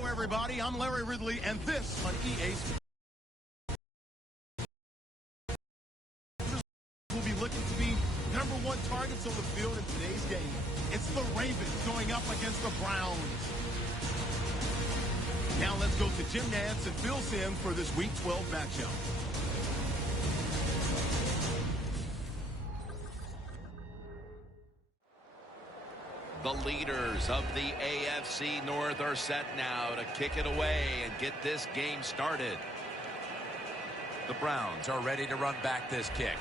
Hello, everybody. I'm Larry Ridley, and this on EA Sports will be looking to be #1 targets on the field in today's game. It's the Ravens going up against the Browns. Now let's go to Jim Nantz and Phil Simms for this Week 12 matchup. The leaders of the AFC North are set now to kick it away and get this game started. The Browns are ready to run back this kick.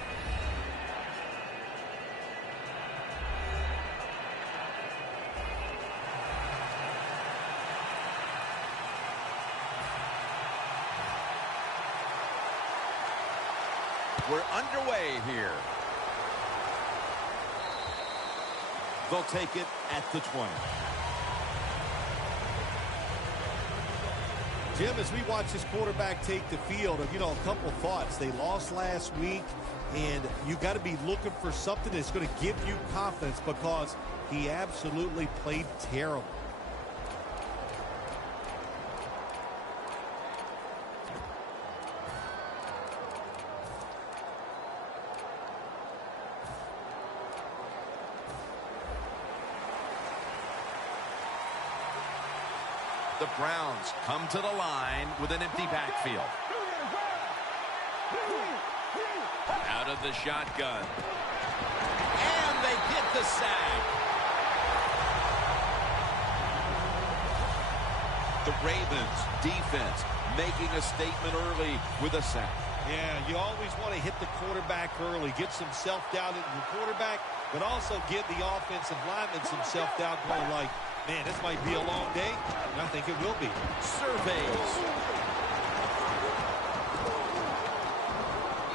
We're underway here. They'll take it at the 20. Jim, as we watch this quarterback take the field, a couple thoughts. They lost last week, and you got to be looking for something that's going to give you confidence because he absolutely played terrible. The Browns come to the line with an empty backfield. Out of the shotgun. And they get the sack. The Ravens defense making a statement early with a sack. Yeah, you always want to hit the quarterback early, get some self-doubt into the quarterback, but also give the offensive lineman some self-doubt going like, man, this might be a long day, and I think it will be. Surveys.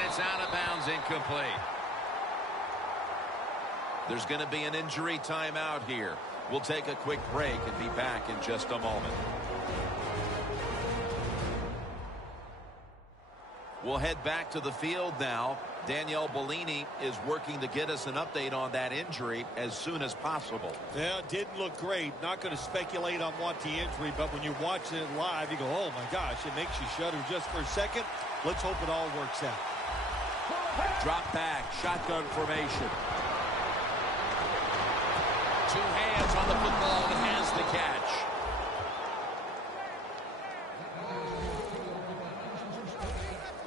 It's out of bounds, incomplete. There's going to be an injury timeout here. We'll take a quick break and be back in just a moment. We'll head back to the field now. Danielle Bellini is working to get us an update on that injury as soon as possible. Yeah, it didn't look great. Not going to speculate on what the injury, but when you're watching it live, you go, oh my gosh, it makes you shudder just for a second. Let's hope it all works out. Drop back, shotgun formation. Two hands on the football and has the catch.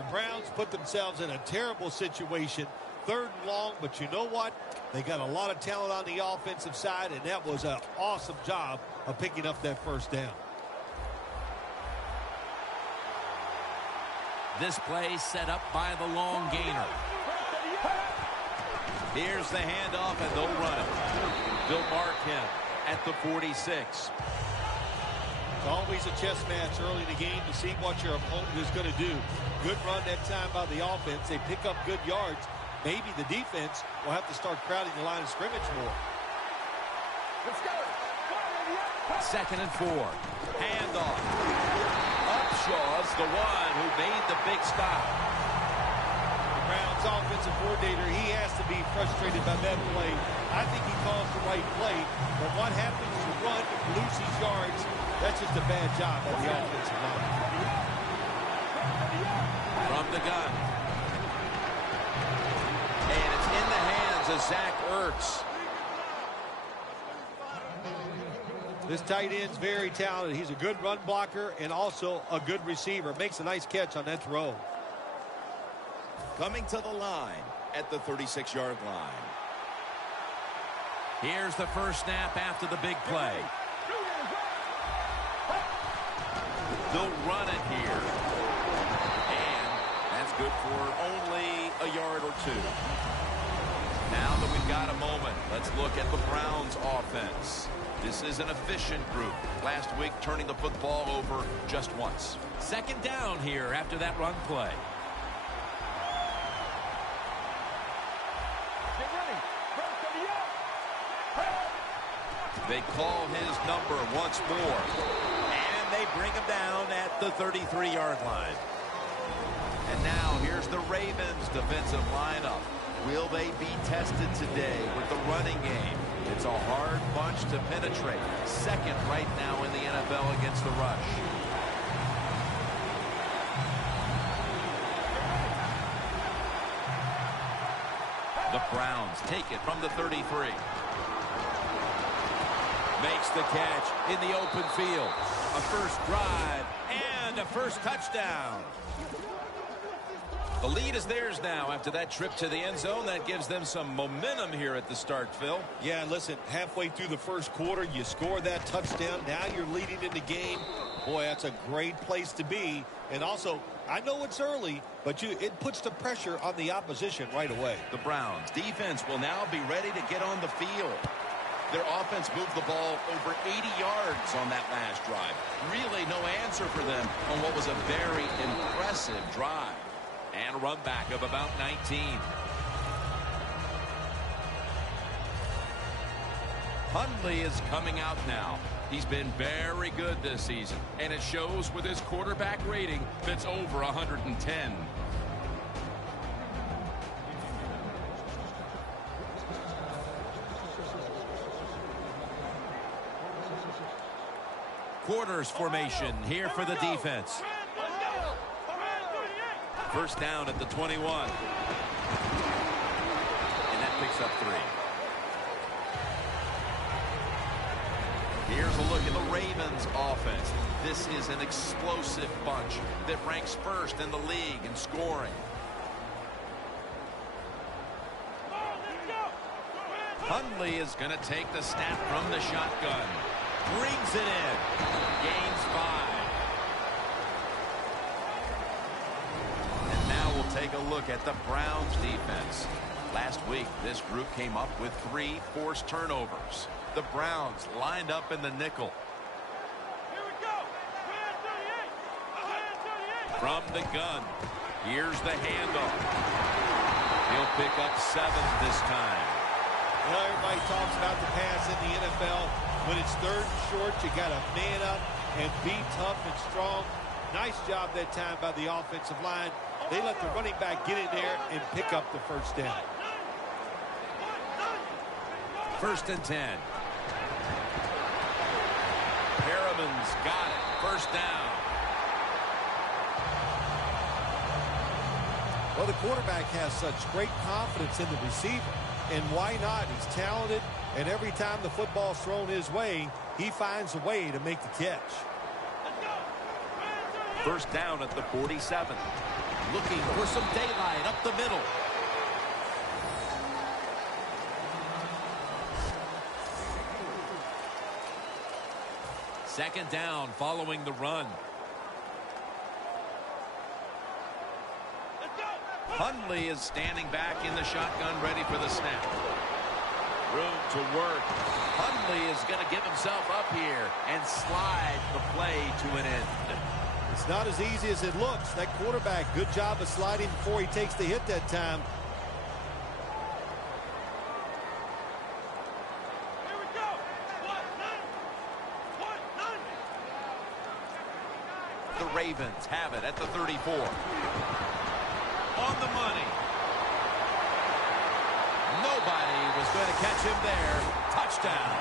Browns put themselves in a terrible situation. 3rd and long, but you know what? They got a lot of talent on the offensive side, and that was an awesome job of picking up that 1st down. This play set up by the long gainer. Here's the handoff, and they'll run it. They'll mark him at the 46. It's always a chess match early in the game to see what your opponent is going to do. Good run that time by the offense. They pick up good yards. Maybe the defense will have to start crowding the line of scrimmage more. Let's go. 2nd and 4. Handoff. Upshaw's the one who made the big stop. The Browns offensive coordinator, he has to be frustrated by that play. I think he calls the right play, but what happens to run, lose these yards, that's just a bad job by the offensive line. From the gun. And it's in the hands of Zach Ertz. This tight end's very talented. He's a good run blocker and also a good receiver. Makes a nice catch on that throw. Coming to the line at the 36-yard line. Here's the first snap after the big play. They'll run it here. And that's good for only a yard or 2. Now that we've got a moment, let's look at the Browns offense. This is an efficient group. Last week, turning the football over just once. 2nd down here after that run play. They call his number once more. And they bring him down at the 33-yard line. And now here's the Ravens defensive lineup. Will they be tested today with the running game? It's a hard bunch to penetrate. Second right now in the NFL against the rush. The Browns take it from the 33. Makes the catch in the open field. A first drive and a first touchdown. The lead is theirs now after that trip to the end zone. That gives them some momentum here at the start, Phil. Yeah, listen, halfway through the first quarter, you score that touchdown. Now you're leading in the game. Boy, that's a great place to be. And also, I know it's early, but it puts the pressure on the opposition right away. The Browns defense will now be ready to get on the field. Their offense moved the ball over 80 yards on that last drive. Really no answer for them on what was a very impressive drive. And a run back of about 19. Hundley is coming out now. He's been very good this season, and it shows with his quarterback rating that's over 110. Quarters formation here for the defense. First down at the 21. And that picks up 3. Here's a look at the Ravens offense. This is an explosive bunch that ranks first in the league in scoring. Hundley is going to take the snap from the shotgun. Brings it in. Gains 5. And now we'll take a look at the Browns defense. Last week, this group came up with 3 forced turnovers. The Browns lined up in the nickel. Here we go. From the gun, here's the handoff. He'll pick up 7 this time. You know, everybody talks about the pass in the NFL. When it's third and short, you got to man up and be tough and strong. Nice job that time by the offensive line. They let the running back get in there and pick up the first down. First and 10. Perriman's got it. First down. Well, the quarterback has such great confidence in the receiver. And why not? He's talented, and every time the football's thrown his way, he finds a way to make the catch. First down at the 47. Looking for some daylight up the middle. Second down following the run. Hundley is standing back in the shotgun, ready for the snap. Room to work. Hundley is going to give himself up here and slide the play to an end. It's not as easy as it looks. That quarterback, good job of sliding before he takes the hit that time. Here we go. The Ravens have it at the 34. On the money. Nobody was going to catch him there. Touchdown.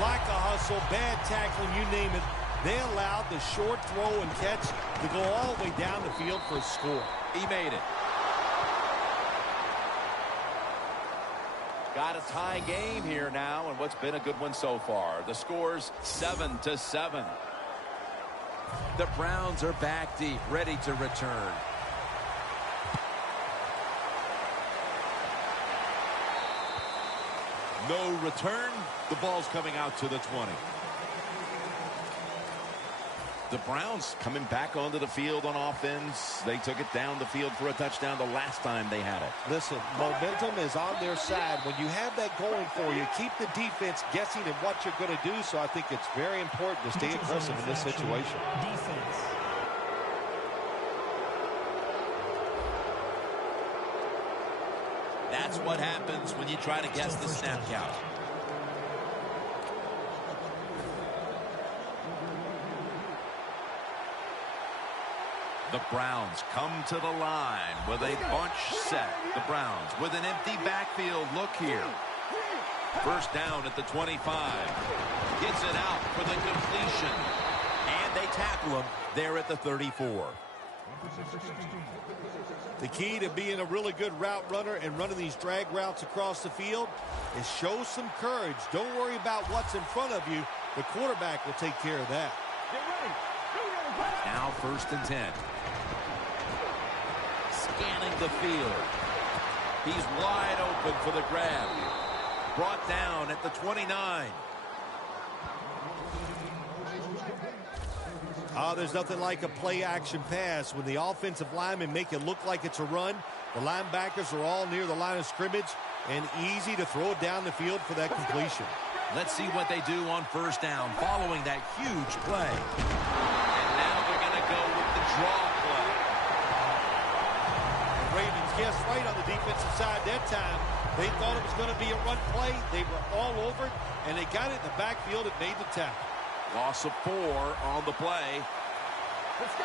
Like a hustle, bad tackling, you name it. They allowed the short throw and catch to go all the way down the field for a score. He made it. Got a tie game here now, and what's been a good one so far. The score's 7-7. The Browns are back deep, ready to return. No return. The ball's coming out to the 20. The Browns coming back onto the field on offense. They took it down the field for a touchdown the last time they had it. Listen, momentum is on their side. When you have that going for you, keep the defense guessing at what you're going to do. So I think it's very important to stay aggressive in this situation. Defense. That's what happens when you try to guess the snap count. The Browns come to the line with a bunch set. The Browns with an empty backfield look here. First down at the 25. Gets it out for the completion. And they tackle him there at the 34. The key to being a really good route runner and running these drag routes across the field is show some courage. Don't worry about what's in front of you. The quarterback will take care of that. Now first and 10. Scanning the field. He's wide open for the grab. Brought down at the 29. There's nothing like a play-action pass. When the offensive linemen make it look like it's a run, the linebackers are all near the line of scrimmage and easy to throw it down the field for that completion. Let's see what they do on first down following that huge play. And now they're going to go with the draw play. The Ravens guessed right on the defensive side that time. They thought it was going to be a run play. They were all over it, and they got it in the backfield and made the tackle. Loss of 4 on the play. Let's go.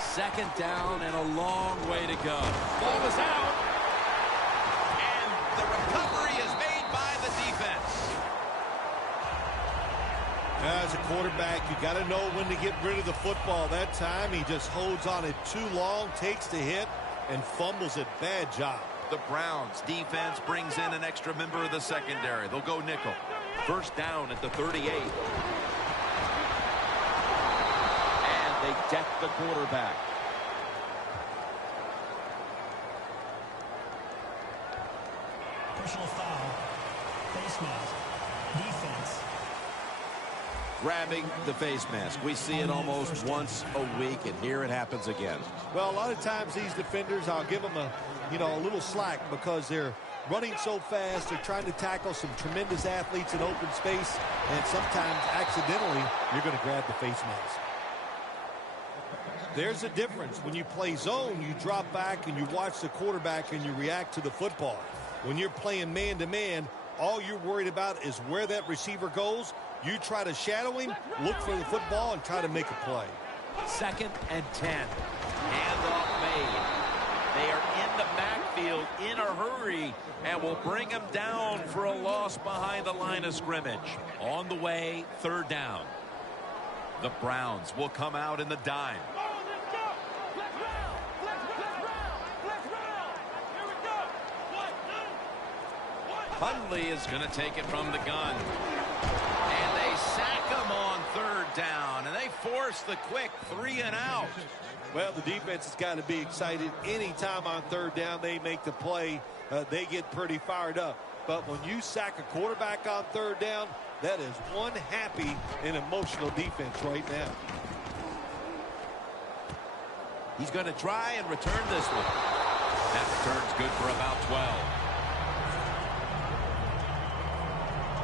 Second down and a long way to go. Ball is out. And the recovery is made by the defense. As a quarterback, you got to know when to get rid of the football. That time, he just holds on it too long, takes the hit, and fumbles it. Bad job. The Browns defense brings in an extra member of the secondary. They'll go nickel. First down at the 38. And they deck the quarterback. Personal foul. Face mask. Defense. Grabbing the face mask. We see it almost once a week, and here it happens again. Well, a lot of times these defenders, I'll give them a little slack because they're running so fast. They're trying to tackle some tremendous athletes in open space, and sometimes accidentally you're going to grab the face mask. There's a difference. When you play zone, you drop back and you watch the quarterback and you react to the football. When you're playing man-to-man, all you're worried about is where that receiver goes. You try to shadow him, look for the football, and try to make a play. Second and 10. Handoff made. They are in the backfield in a hurry and will bring him down for a loss behind the line of scrimmage. On the way, third down. The Browns will come out in the dime. Hundley is going to take it from the gun. And they sack him on third down. And they force the quick 3 and out. Well, the defense has got to be excited. Anytime on third down they make the play, they get pretty fired up. But when you sack a quarterback on third down, that is one happy and emotional defense right now. He's going to try and return this one. That return's good for about 12.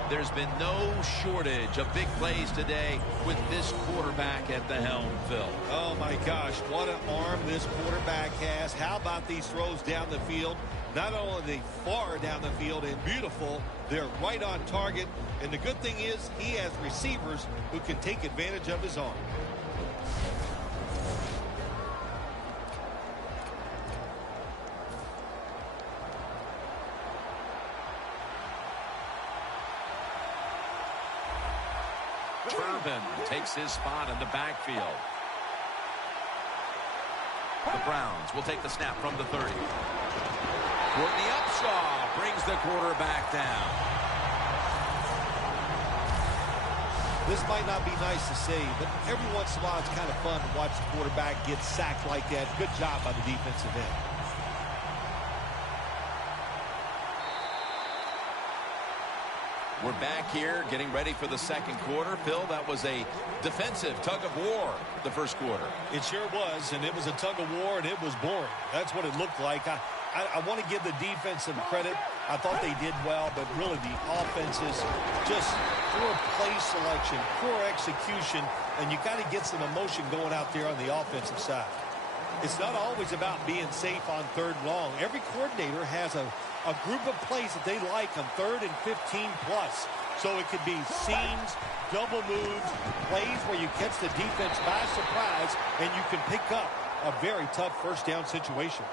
There's been no shortage of big plays today with this quarterback at the helm, Phil. Oh, my gosh, what an arm this quarterback has. How about these throws down the field? Not only are they far down the field and beautiful, they're right on target. And the good thing is he has receivers who can take advantage of his arm. Turbin takes his spot in the backfield. The Browns will take the snap from the 30. Courtney Upshaw brings the quarterback down. This might not be nice to say, but every once in a while it's kind of fun to watch the quarterback get sacked like that. Good job by the defensive end. We're back here getting ready for the second quarter. Phil, that was a defensive tug of war the first quarter. It sure was, and it was a tug of war, and it was boring. That's what it looked like. I want to give the defense some credit. I thought they did well, but really the offenses just poor play selection, poor execution, and you got to get some emotion going out there on the offensive side. It's not always about being safe on third and long. Every coordinator has a group of plays that they like on 3rd and 15 plus. So it could be seams, double moves, plays where you catch the defense by surprise, and you can pick up a very tough first down situation.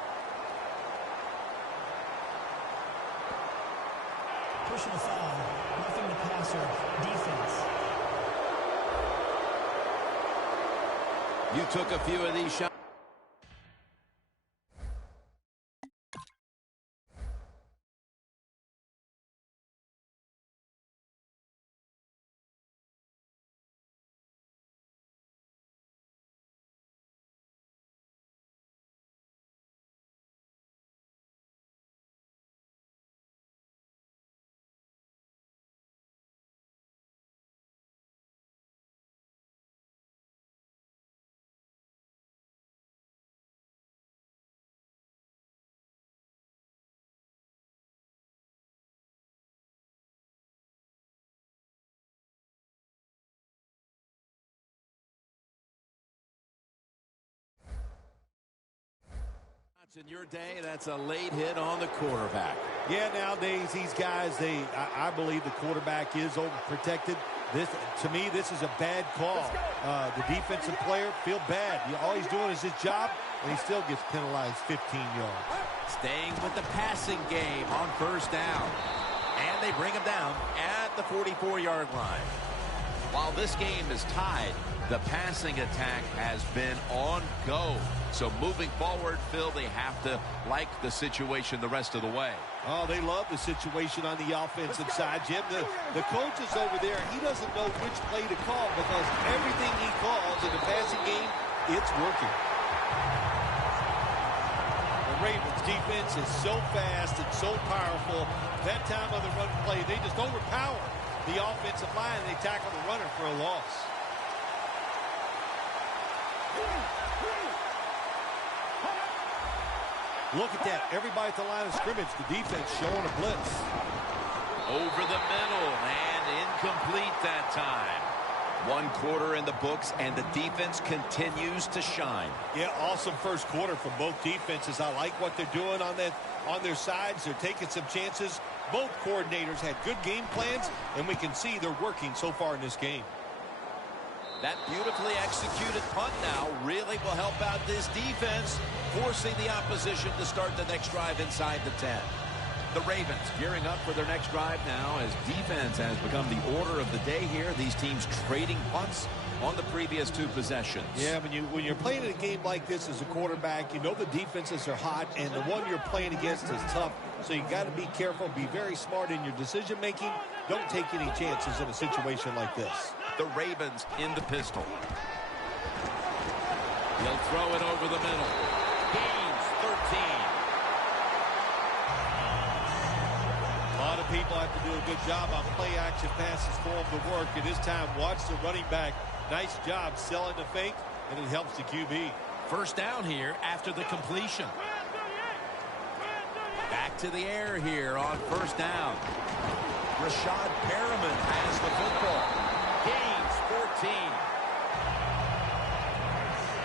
Personal foul, roughing the passer, defense. You took a few of these shots. In your day, that's a late hit on the quarterback. Yeah, nowadays these guys, I believe the quarterback is overprotected. To me, this is a bad call. The defensive player feel bad. All he's doing is his job, and he still gets penalized 15 yards. Staying with the passing game on first down. And they bring him down at the 44-yard line. While this game is tied, the passing attack has been on go. So moving forward, Phil, they have to like the situation the rest of the way. Oh, they love the situation on the offensive side, Jim. The coach is over there. He doesn't know which play to call because everything he calls in the passing game, it's working. The Ravens defense is so fast and so powerful. That time on the run play, they just overpower the offensive line, and they tackle the runner for a loss. Look at that. Everybody at the line of scrimmage, the defense showing a blitz. Over the middle and incomplete that time. 1 quarter in the books, and the defense continues to shine. Yeah, awesome first quarter for both defenses. I like what they're doing on their sides. They're taking some chances. Both coordinators had good game plans, and we can see they're working so far in this game. That beautifully executed punt now really will help out this defense, forcing the opposition to start the next drive inside the 10. The Ravens gearing up for their next drive now as defense has become the order of the day here. These teams trading punts on the previous 2 possessions. Yeah, when you're playing in a game like this as a quarterback, you know the defenses are hot, and the one you're playing against is tough. So you got to be careful, be very smart in your decision making. Don't take any chances in a situation like this. The Ravens in the pistol. He'll throw it over the middle. Gains 13. A lot of people have to do a good job on play action passes for them to work. At this time, watch the running back. Nice job selling the fake, and it helps the QB. First down here after the completion. Back to the air here on first down. Rashad Perriman has the football. Gains 14.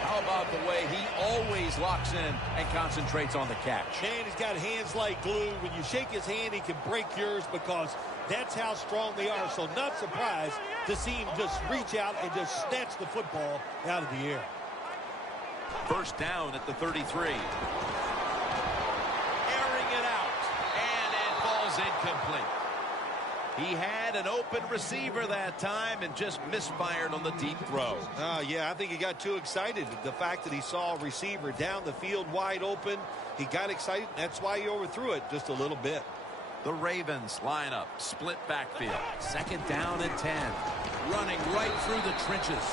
How about the way he always locks in and concentrates on the catch? Man, he's got hands like glue. When you shake his hand, he can break yours because that's how strong they are. So not surprised to see him just reach out and just snatch the football out of the air. First down at the 33. Airing it out, and it falls incomplete. He had an open receiver that time and just misfired on the deep throw. Yeah, I think he got too excited. The fact that he saw a receiver down the field wide open, he got excited. That's why he overthrew it just a little bit. The Ravens line up, split backfield. Second down and 10. Running right through the trenches.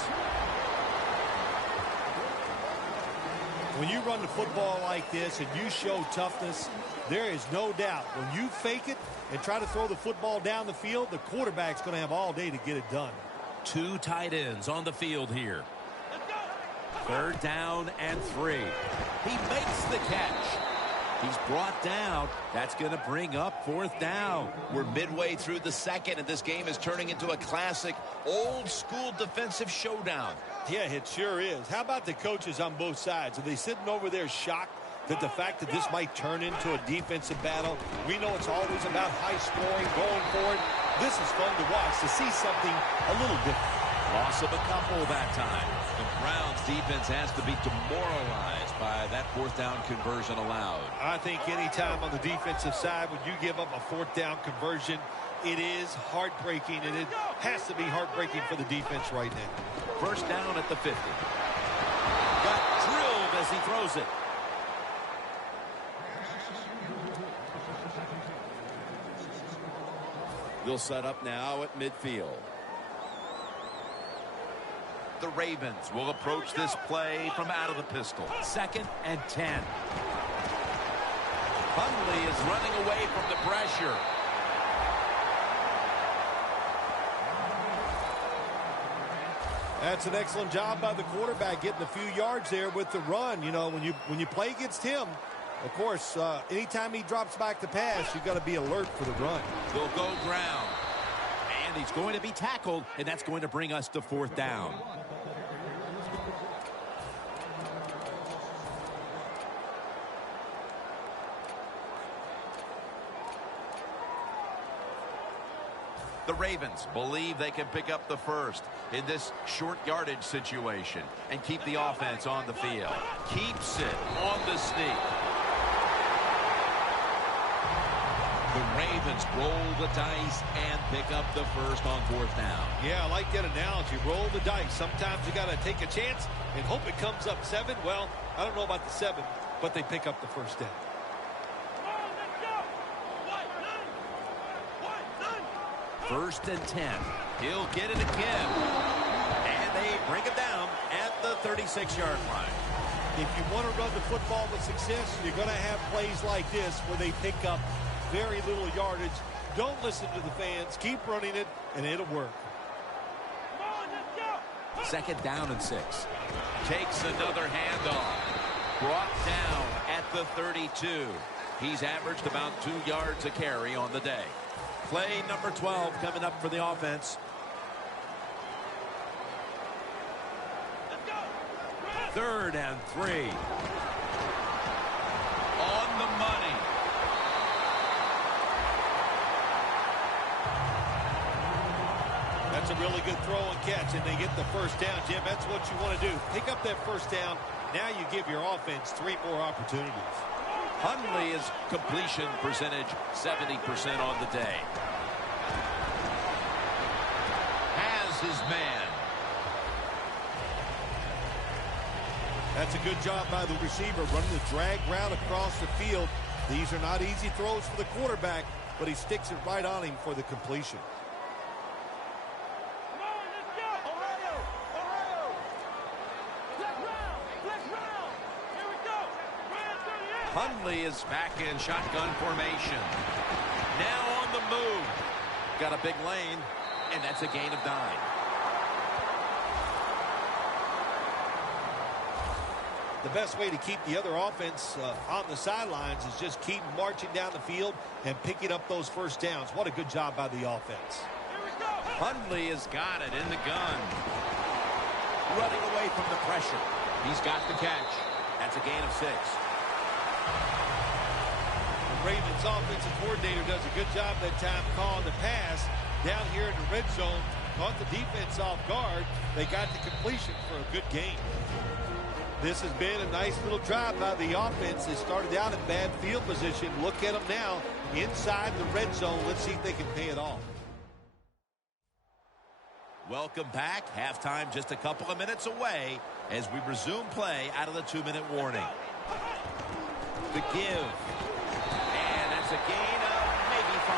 When you run the football like this and you show toughness, there is no doubt when you fake it and try to throw the football down the field, the quarterback's going to have all day to get it done. 2 tight ends on the field here. Third down and 3. He makes the catch. He's brought down. That's going to bring up fourth down. We're midway through the second, and this game is turning into a classic old-school defensive showdown. Yeah, it sure is. How about the coaches on both sides? Are they sitting over there shocked that the fact that this might turn into a defensive battle? We know it's always about high scoring, going for it. This is fun to watch, to see something a little different. Loss of a couple that time. The Browns defense has to be demoralized by that fourth down conversion allowed. I think any time on the defensive side when you give up a fourth down conversion, it is heartbreaking, and it has to be heartbreaking for the defense right now. First down at the 50. Got drilled as he throws it. They'll set up now at midfield. The Ravens will approach this play from out of the pistol. 2nd and 10. Hundley is running away from the pressure. That's an excellent job by the quarterback, getting a few yards there with the run. You know, when you play against him, of course, anytime he drops back to pass, you've got to be alert for the run. They'll go ground. And he's going to be tackled, and that's going to bring us to 4th down. The Ravens believe they can pick up the first in this short yardage situation and keep the offense on the field. Keeps it on the sneak. The Ravens roll the dice and pick up the first on 4th down. Yeah, I like that analogy. Roll the dice. Sometimes you got to take a chance and hope it comes up 7. Well, I don't know about the 7, but they pick up the first down. 1st and 10. He'll get it again. And they bring him down at the 36-yard line. If you want to run the football with success, you're going to have plays like this where they pick up very little yardage. Don't listen to the fans. Keep running it, and it'll work. 2nd down and 6. Takes another handoff. Brought down at the 32. He's averaged about 2 yards a carry on the day. Play number 12 coming up for the offense. 3rd and 3. On the money. That's a really good throw and catch, and they get the first down. Jim, that's what you want to do. Pick up that first down. Now you give your offense 3 more opportunities. Hundley is completion percentage 70% on the day. Has his man. That's a good job by the receiver, running the drag route across the field. These are not easy throws for the quarterback, but he sticks it right on him for the completion. Hundley is back in shotgun formation. Now on the move. Got a big lane, and that's a gain of 9. The best way to keep the other offense on the sidelines is just keep marching down the field and picking up those first downs. What a good job by the offense. Hundley has got it in the gun. Running away from the pressure. He's got the catch. That's a gain of 6. The Ravens offensive coordinator does a good job that time calling the pass down here in the red zone. Caught the defense off guard. They got the completion for a good gain. This has been a nice little drive by the offense. They started out in bad field position. Look at them now inside the red zone. Let's see if they can pay it off. Welcome back. Halftime just a couple of minutes away as we resume play out of the 2-minute warning. The give. And that's a gain of maybe 5.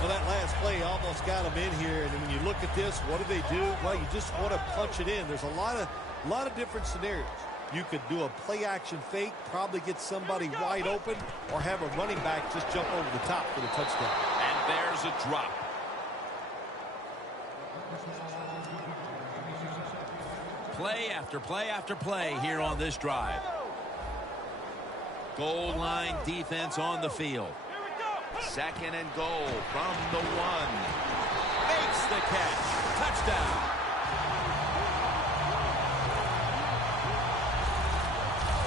Well, that last play almost got them in here. And when you look at this, what do? Well, you just want to punch it in. There's a lot of different scenarios. You could do a play-action fake, probably get somebody wide open, or have a running back just jump over the top for the touchdown. And there's a drop. Play after play after play here on this drive. Goal line defense on the field. 2nd and goal from the 1. Makes the catch. Touchdown.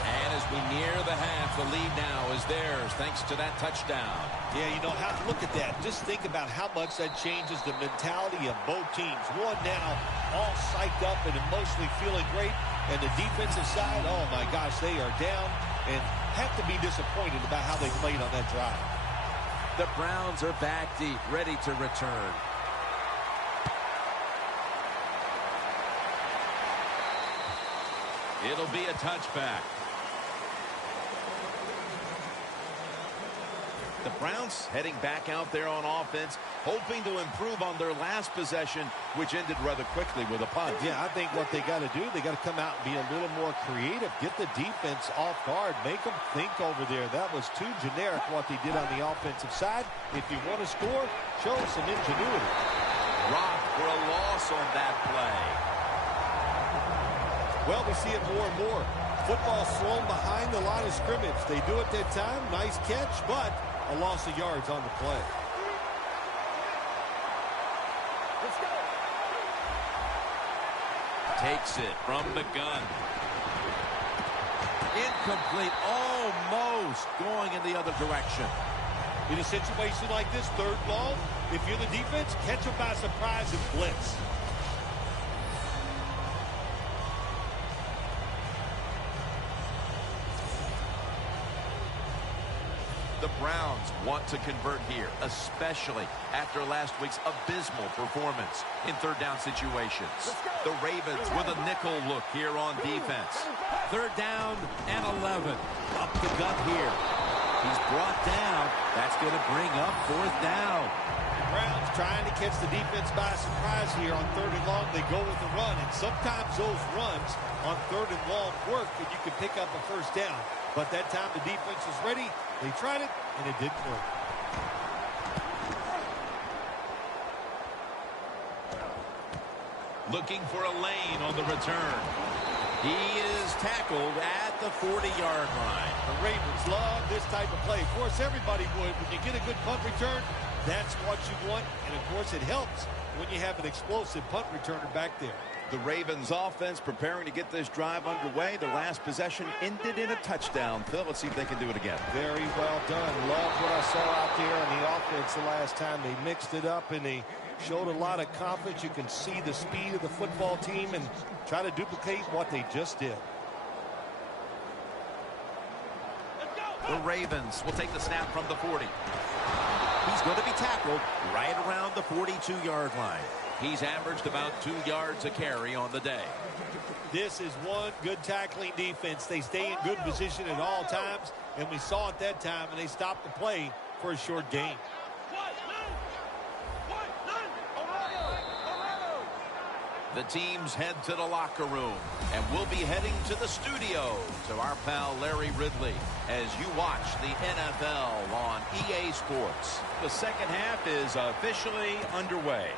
And as we near the half The lead now is theirs thanks to that touchdown. Yeah, you know, look at that. Just think about how much that changes the mentality of both teams. One now all psyched up and emotionally feeling great. And the defensive side, oh my gosh, they are down and have to be disappointed about how they played on that drive. The Browns are back deep, ready to return. It'll be a touchback. The Browns heading back out there on offense, hoping to improve on their last possession, which ended rather quickly with a punt. Yeah, I think what they got to do, they got to come out and be a little more creative. Get the defense off guard. Make them think over there. That was too generic what they did on the offensive side. If you want to score, show some ingenuity. Rock for a loss on that play. Well, we see it more and more. Football thrown behind the line of scrimmage. They do it that time. Nice catch, but a loss of yards on the play. Let's go. Takes it from the gun. Incomplete, almost going in the other direction. In a situation like this, third long, if you're the defense, catch them by surprise and blitz. The Browns want to convert here, especially after last week's abysmal performance in third down situations. The Ravens with a nickel look here on defense. Third down and 11. Up the gut here. He's brought down. That's going to bring up fourth down. Browns trying to catch the defense by surprise here on third and long. They go with the run, and sometimes those runs on third and long work, and you can pick up a first down. But that time the defense was ready. They tried it, and it didn't work. Looking for a lane on the return. He is tackled at the 40-yard line. The Ravens love this type of play. Of course, everybody would. When you get a good punt return, that's what you want. And, of course, it helps when you have an explosive punt returner back there. The Ravens offense preparing to get this drive underway. Their last possession ended in a touchdown. Phil, let's see if they can do it again. Very well done. Love what I saw out there on the offense the last time. They mixed it up and they showed a lot of confidence. You can see the speed of the football team and try to duplicate what they just did. The Ravens will take the snap from the 40. He's going to be tackled right around the 42-yard line. He's averaged about 2 yards a carry on the day. This is one good tackling defense. They stay in good position at all times, and we saw it that time, and they stopped the play for a short gain. The teams head to the locker room, and we'll be heading to the studio to our pal Larry Ridley as you watch the NFL on EA Sports. The second half is officially underway.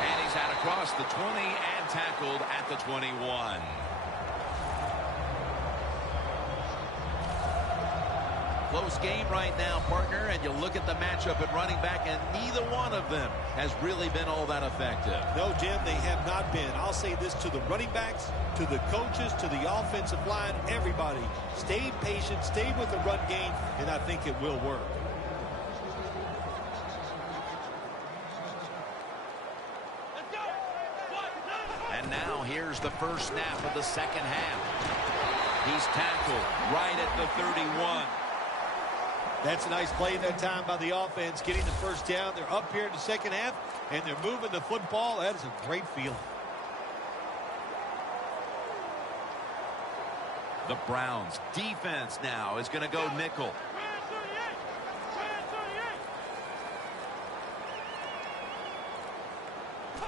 And he's had across the 20 and tackled at the 21. Close game right now, partner, and you look at the matchup at running back, and neither one of them has really been all that effective. No, Jim, they have not been. I'll say this to the running backs, to the coaches, to the offensive line, everybody. Stay patient, stay with the run game, and I think it will work. And now here's the first snap of the second half. He's tackled right at the 31. That's a nice play that time by the offense, getting the first down. They're up here in the second half, and they're moving the football. That is a great feeling. The Browns defense now is going to go nickel.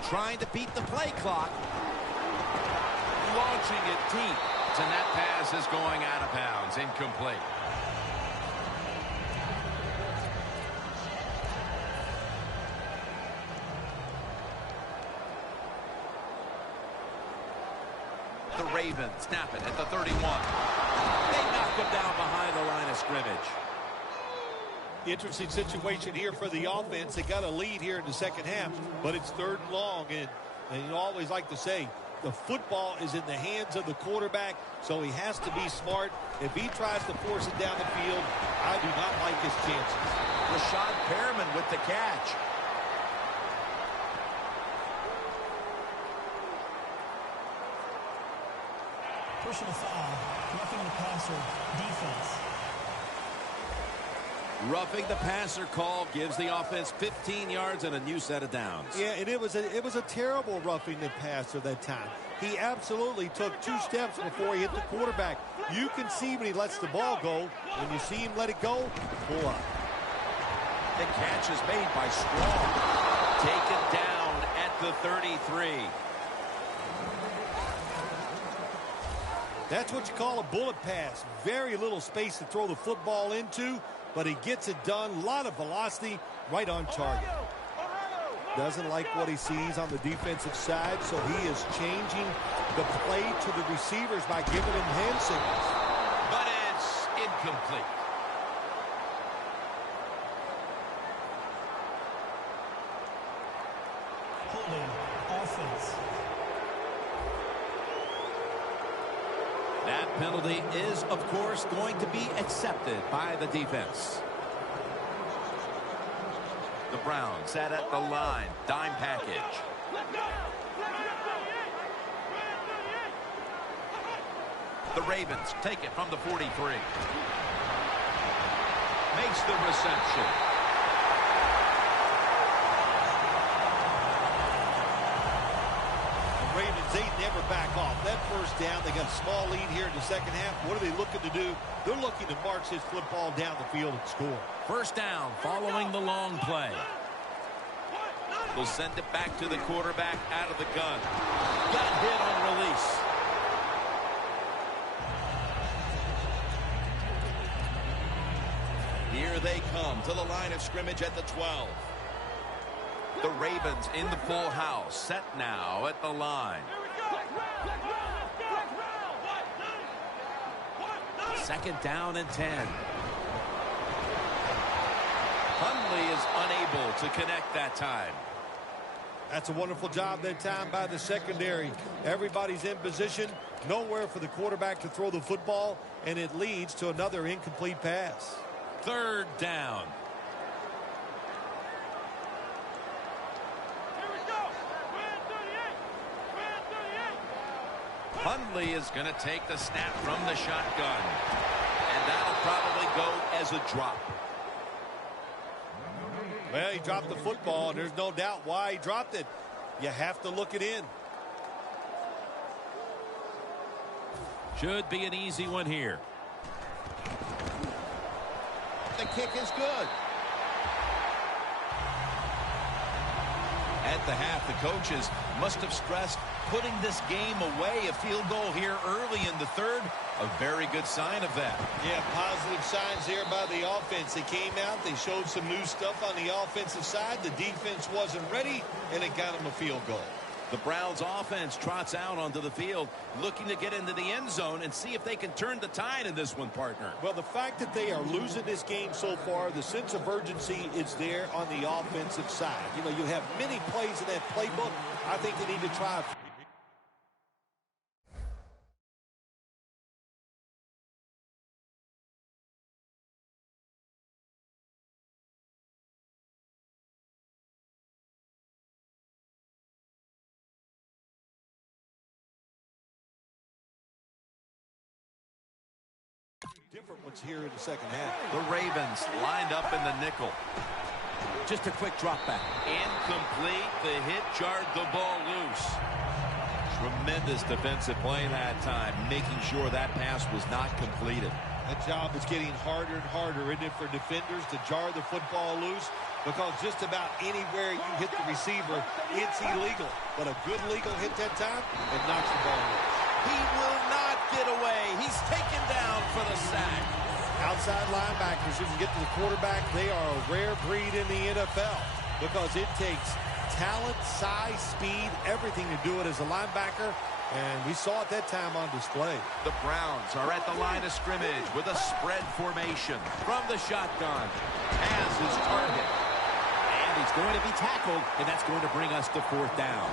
Trying to beat the play clock. Launching it deep. And that pass is going out of bounds. Incomplete. The Ravens snap it at the 31. They knock him down behind the line of scrimmage. Interesting situation here for the offense. They got a lead here in the second half, but it's third and long, and you always like to say, The football is in the hands of the quarterback, so he has to be smart. If he tries to force it down the field, I do not like his chances. Rashad Perriman with the catch. Personal foul. Roughing the passer. Defense. Roughing the passer call gives the offense 15 yards and a new set of downs. Yeah, and it was a terrible roughing the passer that time. He absolutely took 2 steps before he hit the quarterback. You can see when he lets the ball go. When you see him let it go, pull up. The catch is made by Strong. Taken down at the 33. That's what you call a bullet pass. Very little space to throw the football into, but he gets it done. A lot of velocity, right on target. Doesn't like what he sees on the defensive side, so he is changing the play to the receivers by giving him hand signals. But it's incomplete. Holding. Offense. That penalty is, of course, going to be accepted by the defense. The Browns set at the line. Dime package. The Ravens take it from the 43. Makes the reception. Ravens, they never back off. That first down, they got a small lead here in the second half. What are they looking to do? They're looking to march this football down the field and score. First down following the long play. They'll send it back to the quarterback out of the gun. Got hit on release. Here they come to the line of scrimmage at the 12. The Ravens in the full house, set now at the line. Second down and 10. Hundley is unable to connect that time. That's a wonderful job that time by the secondary. Everybody's in position, nowhere for the quarterback to throw the football, and it leads to another incomplete pass. Third down. Hundley is going to take the snap from the shotgun. And that'll probably go as a drop. Well, he dropped the football, and there's no doubt why he dropped it. You have to look it in. Should be an easy one here. The kick is good. At the half, the coaches must have stressed putting this game away. A field goal here early in the third. A very good sign of that. Yeah, positive signs there by the offense. They came out, they showed some new stuff on the offensive side. The defense wasn't ready, and it got them a field goal. The Browns offense trots out onto the field, looking to get into the end zone and see if they can turn the tide in this one, partner. Well, the fact that they are losing this game so far, the sense of urgency is there on the offensive side. You know, you have many plays in that playbook. I think they need to try. Different ones here in the second half. The Ravens lined up in the nickel. Just a quick drop back. Incomplete. The hit jarred the ball loose. Tremendous defensive play that time, making sure that pass was not completed. That job is getting harder and harder, isn't it, for defenders to jar the football loose? Because just about anywhere you hit the receiver, it's illegal. But a good legal hit that time, it knocks the ball loose. He will not get away. He's taken down for the sack. Outside linebackers who can get to the quarterback, they are a rare breed in the NFL because it takes talent, size, speed, everything to do it as a linebacker, and we saw it that time on display. The Browns are at the line of scrimmage with a spread formation from the shotgun as his target. And He's going to be tackled, and that's going to bring us to 4th down.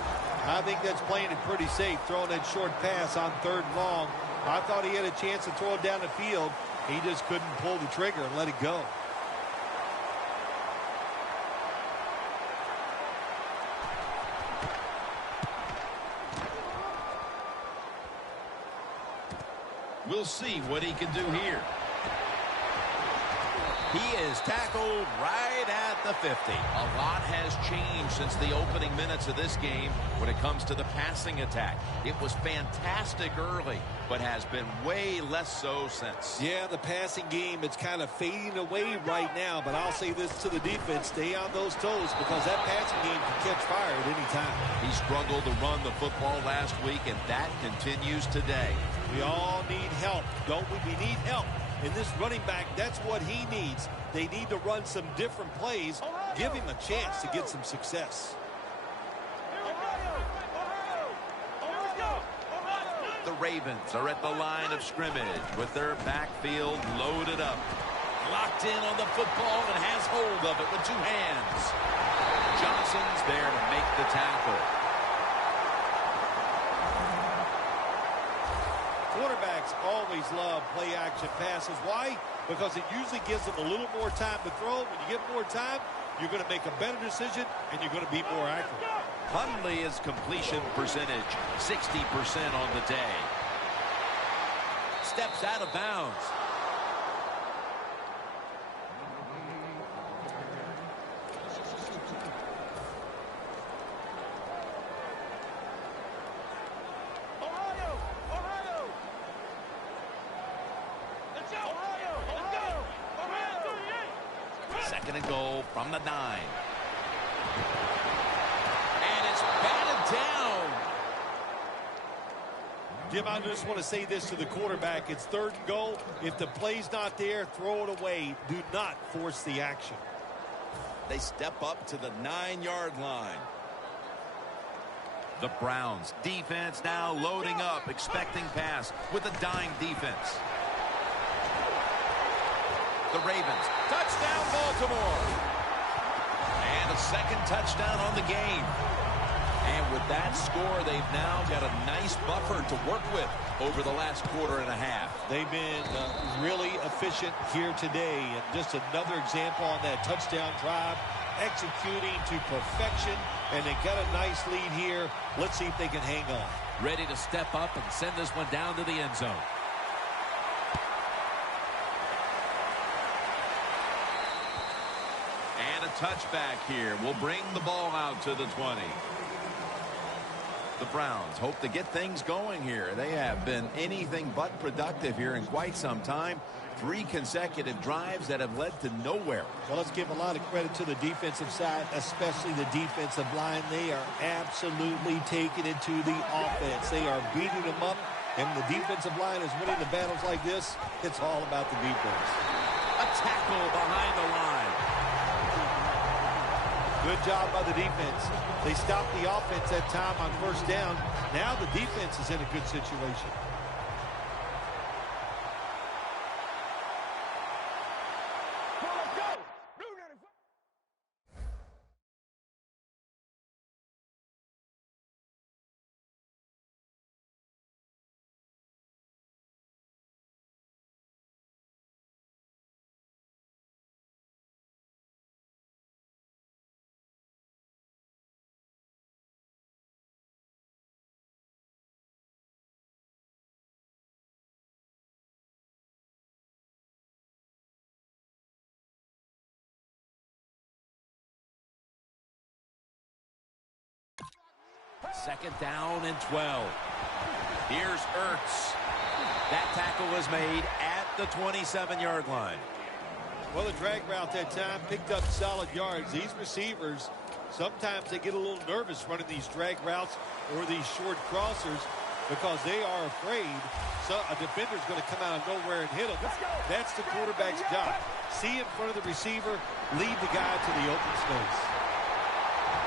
I think that's playing it pretty safe, throwing that short pass on 3rd and long. I thought he had a chance to throw it down the field. He just couldn't pull the trigger and let it go. We'll see what he can do here. He is tackled right at the 50. A lot has changed since the opening minutes of this game when it comes to the passing attack. It was fantastic early, but has been way less so since. Yeah, the passing game, it's kind of fading away right now, but I'll say this to the defense, stay on those toes because that passing game can catch fire at any time. He struggled to run the football last week, and that continues today. We all need help, don't we? We need help. And this running back, that's what he needs. They need to run some different plays, give him a chance to get some success. The Ravens are at the line of scrimmage with their backfield loaded up. Locked in on the football and has hold of it with 2 hands. Johnson's there to make the tackle. Quarterbacks always love play-action passes. Why? Because it usually gives them a little more time to throw. When you get more time, you're going to make a better decision, and you're going to be more accurate. Hundley's completion percentage, 60% on the day. Steps out of bounds. Second and goal from the 9. And it's batted down. Jim, I just want to say this to the quarterback. It's 3rd and goal. If the play's not there, throw it away. Do not force the action. They step up to the 9-yard line. The Browns defense now loading up, expecting pass with a dime defense. The Ravens, touchdown Baltimore. And a second touchdown on the game. And with that score, they've now got a nice buffer to work with over the last quarter and a half. They've been really efficient here today. And just another example on that touchdown drive, executing to perfection. And they got a nice lead here. Let's see if they can hang on. Ready to step up and send this one down to the end zone. Touchback here will bring the ball out to the 20. The Browns hope to get things going here. They have been anything but productive here in quite some time. 3 consecutive drives that have led to nowhere. Well, let's give a lot of credit to the defensive side, especially the defensive line. They are absolutely taking it to the offense. They are beating them up, and the defensive line is winning the battles like this. It's all about the defense. A tackle behind the line. Good job by the defense. They stopped the offense that time on 1st down. Now the defense is in a good situation. Second down and 12. Here's Ertz. That tackle was made at the 27-yard line. Well, the drag route that time picked up solid yards. These receivers, sometimes they get a little nervous running these drag routes or these short crossers because they are afraid a defender's going to come out of nowhere and hit them. That's the quarterback's job. See in front of the receiver, lead the guy to the open space.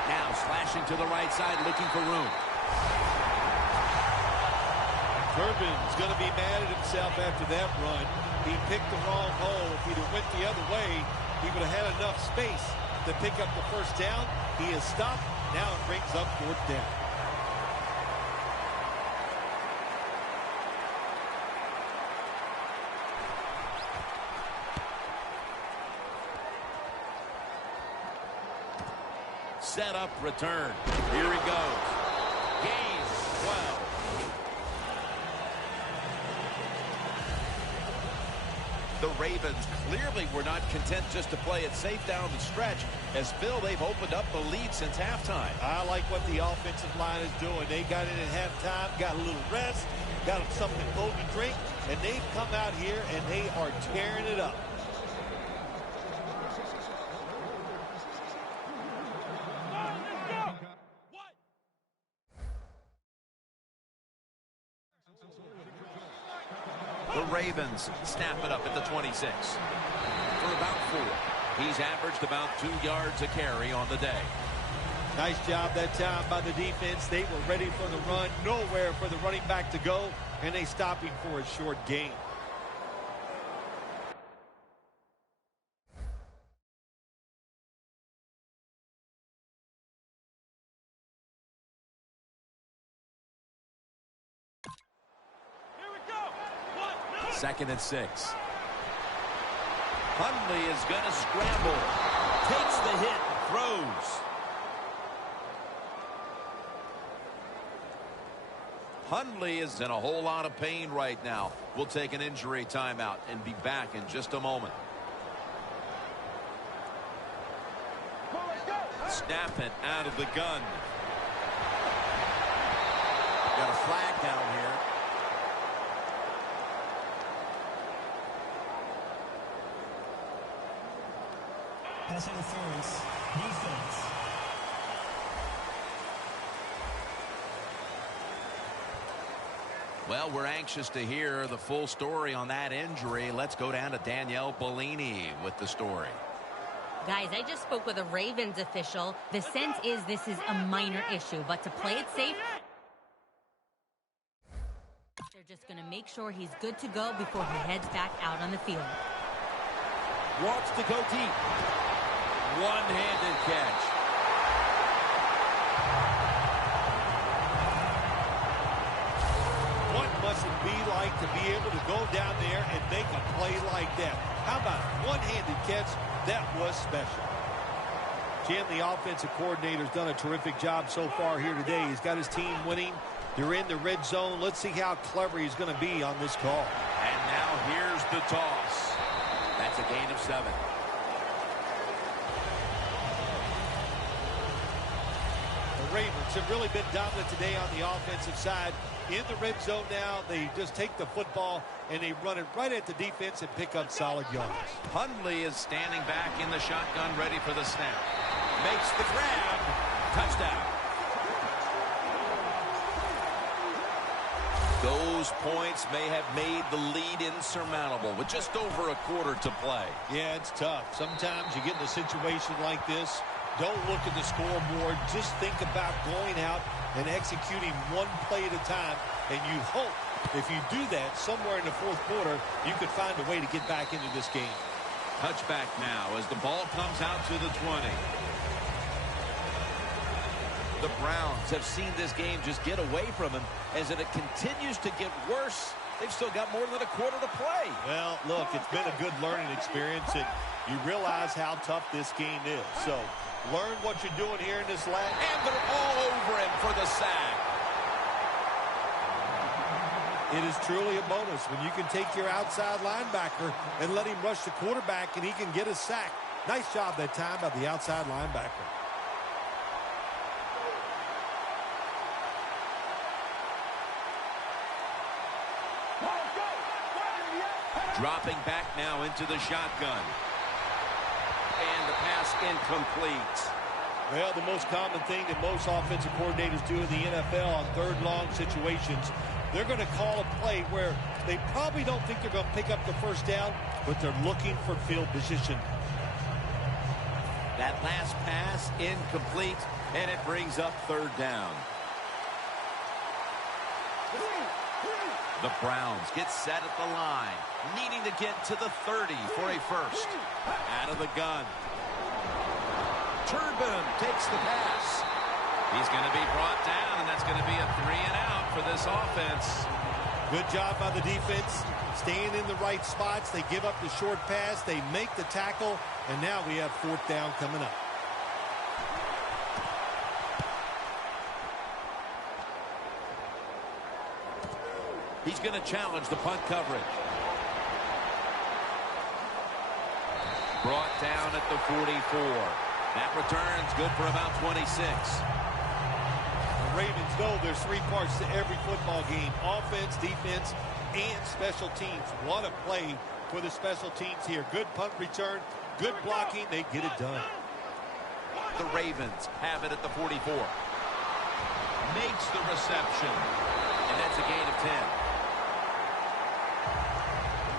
Now slashing to the right side, looking for room. Turbin's going to be mad at himself after that run. He picked the wrong hole. If he'd have went the other way, he would have had enough space to pick up the first down. He is stopped. Now it brings up fourth down. Set up, return. Here he goes. Gain 12. The Ravens clearly were not content just to play it safe down the stretch. As Phil, they've opened up the lead since halftime. I like what the offensive line is doing. They got in at halftime, got a little rest, got something cold to drink, and they've come out here and they are tearing it up. The Ravens snap it up at the 26 for about 4. He's averaged about 2 yards a carry on the day. Nice job that time by the defense. They were ready for the run, nowhere for the running back to go, and they stopped him for a short gain. Second and 6. Hundley is going to scramble. Takes the hit. Throws. Hundley is in a whole lot of pain right now. We'll take an injury timeout and be back in just a moment. Snap it out of the gun. Got a flag down here. Pass interference. Defense. Well, we're anxious to hear the full story on that injury. Let's go down to Danielle Bellini with the story. Guys, I just spoke with a Ravens official. The sense is this is a minor issue, but to play it safe, they're just going to make sure he's good to go before he heads back out on the field. Wants to go deep. One-handed catch. What must it be like to be able to go down there and make a play like that? How about a one-handed catch? That was special. Jim, the offensive coordinator's done a terrific job so far here today. He's got his team winning. They're in the red zone. Let's see how clever he's going to be on this call. And now here's the toss. That's a gain of 7. The Ravens have really been dominant today on the offensive side. In the red zone now, they just take the football and they run it right at the defense and pick up solid yards. Hundley is standing back in the shotgun, ready for the snap. Makes the grab. Touchdown. Those points may have made the lead insurmountable with just over a quarter to play. Yeah, it's tough. Sometimes you get in a situation like this, don't look at the scoreboard. Just think about going out and executing one play at a time. And you hope if you do that somewhere in the fourth quarter, you could find a way to get back into this game. Touchback now as the ball comes out to the 20. The Browns have seen this game just get away from them. As it continues to get worse, they've still got more than a quarter to play. Well, look, it's been a good learning experience, and you realize how tough this game is. So learn what you're doing here in this last. And they're all over him for the sack. It is truly a bonus when you can take your outside linebacker and let him rush the quarterback and he can get a sack. Nice job that time by the outside linebacker. Dropping back now into the shotgun. And the pass incomplete. Well, the most common thing that most offensive coordinators do in the NFL on third long situations, they're going to call a play where they probably don't think they're going to pick up the first down, but they're looking for field position. That last pass incomplete, and it brings up third down. The Browns get set at the line, needing to get to the 30 for a first. Out of the gun. Turbin takes the pass. He's going to be brought down, and that's going to be a 3-and-out for this offense. Good job by the defense, staying in the right spots. They give up the short pass. They make the tackle, and now we have 4th down coming up. He's going to challenge the punt coverage. Brought down at the 44. That return's good for about 26. The Ravens know there's 3 parts to every football game: offense, defense, and special teams. What a play for the special teams here. Good punt return, good blocking. They get it done. The Ravens have it at the 44. Makes the reception, and that's a gain of 10.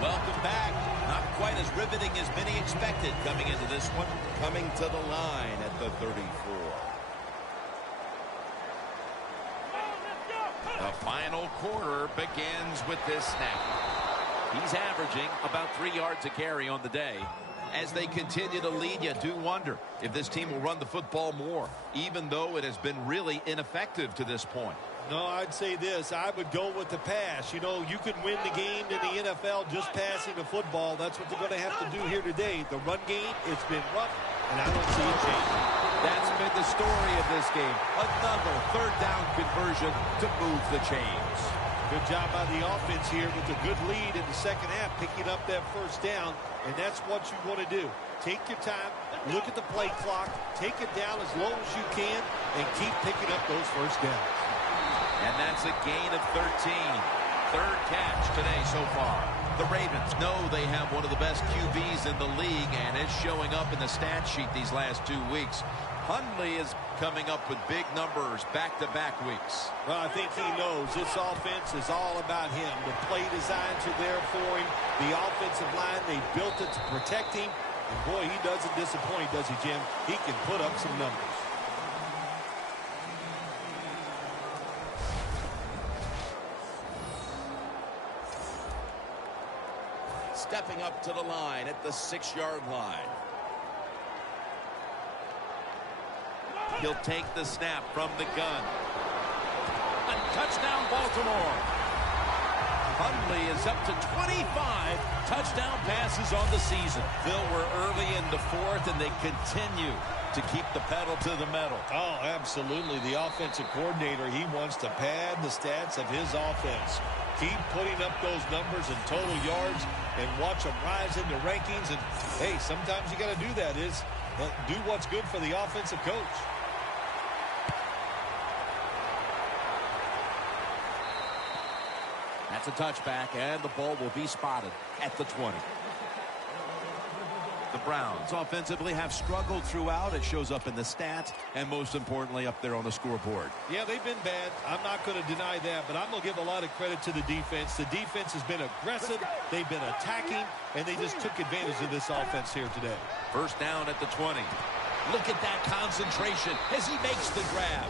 Welcome back. Not quite as riveting as many expected coming into this one. Coming to the line at the 34. The final quarter begins with this snap. He's averaging about 3 yards a carry on the day. As they continue to lead, you do wonder if this team will run the football more, even though it has been really ineffective to this point. No, I'd say this. I would go with the pass. You know, you can win the game in the NFL just passing the football. That's what they're going to have to do here today. The run game, it's been rough, and I don't see it changing. That's been the story of this game. Another 3rd down conversion to move the chains. Good job by the offense here with a good lead in the second half, picking up that 1st down, and that's what you want to do. Take your time, look at the play clock, take it down as low as you can, and keep picking up those 1st downs. And that's a gain of 13. 3rd catch today so far. The Ravens know they have one of the best QBs in the league, and it's showing up in the stat sheet these last 2 weeks. Hundley is coming up with big numbers back-to-back weeks. Well, I think he knows this offense is all about him. The play designs are there for him. The offensive line, they built it to protect him. And boy, he doesn't disappoint, does he, Jim? He can put up some numbers. Stepping up to the line at the 6-yard line. He'll take the snap from the gun. A touchdown, Baltimore. Hundley is up to 25 touchdown passes on the season. Phil, we're early in the 4th, and they continue to keep the pedal to the metal. Oh, absolutely. The offensive coordinator, he wants to pad the stats of his offense. Keep putting up those numbers in total yards and watch them rise in the rankings. And, hey, sometimes you got to do that is do what's good for the offensive coach. That's a touchback, and the ball will be spotted at the 20. The Browns offensively have struggled throughout. It shows up in the stats, and most importantly, up there on the scoreboard. Yeah, they've been bad. I'm not going to deny that, but I'm going to give a lot of credit to the defense. The defense has been aggressive. They've been attacking, and they just took advantage of this offense here today. 1st down at the 20. Look at that concentration as he makes the grab.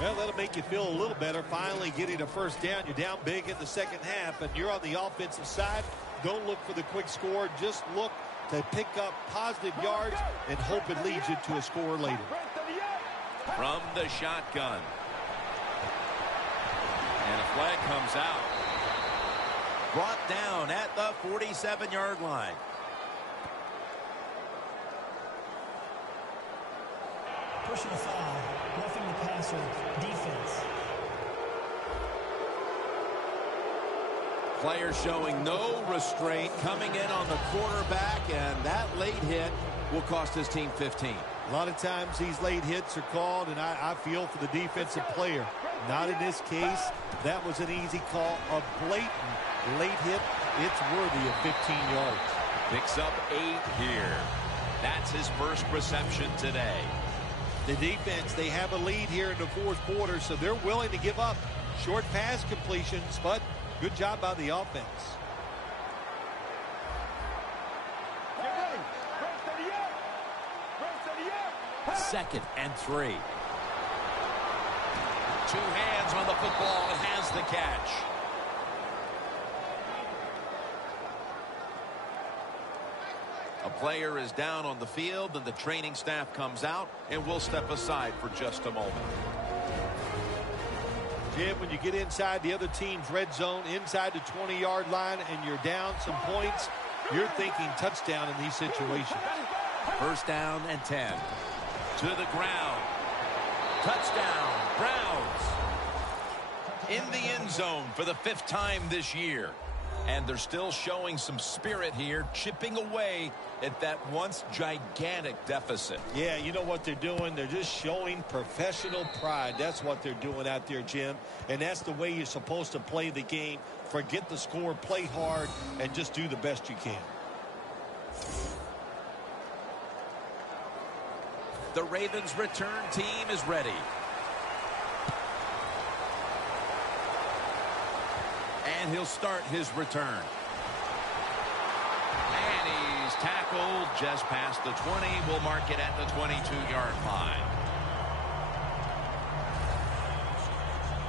Well, that'll make you feel a little better. Finally getting a 1st down. You're down big in the second half, and you're on the offensive side. Don't look for the quick score. Just look to pick up positive yards and hope it leads you to a score later. From the shotgun. And a flag comes out. Brought down at the 47-yard line. Personal foul, roughing the passer, defense. Player showing no restraint, coming in on the quarterback, and that late hit will cost his team 15. A lot of times these late hits are called, and I feel for the defensive player. Not in this case. That was an easy call. A blatant late hit. It's worthy of 15 yards. Picks up 8 here. That's his first reception today. The defense, they have a lead here in the 4th quarter, so they're willing to give up short pass completions, but good job by the offense. Get ready. 2nd and 3. 2 hands on the football and has the catch. A player is down on the field, and the training staff comes out, and we'll step aside for just a moment. Jim, when you get inside the other team's red zone, inside the 20-yard line, and you're down some points, you're thinking touchdown in these situations. First down and 10. To the ground. Touchdown, Browns. In the end zone for the 5th time this year. And they're still showing some spirit here, chipping away at that once gigantic deficit. Yeah, you know what they're doing? They're just showing professional pride. That's what they're doing out there, Jim. And that's the way you're supposed to play the game. Forget the score, play hard, and just do the best you can. The Ravens' return team is ready. And he'll start his return. And he's tackled just past the 20. We'll mark it at the 22-yard line.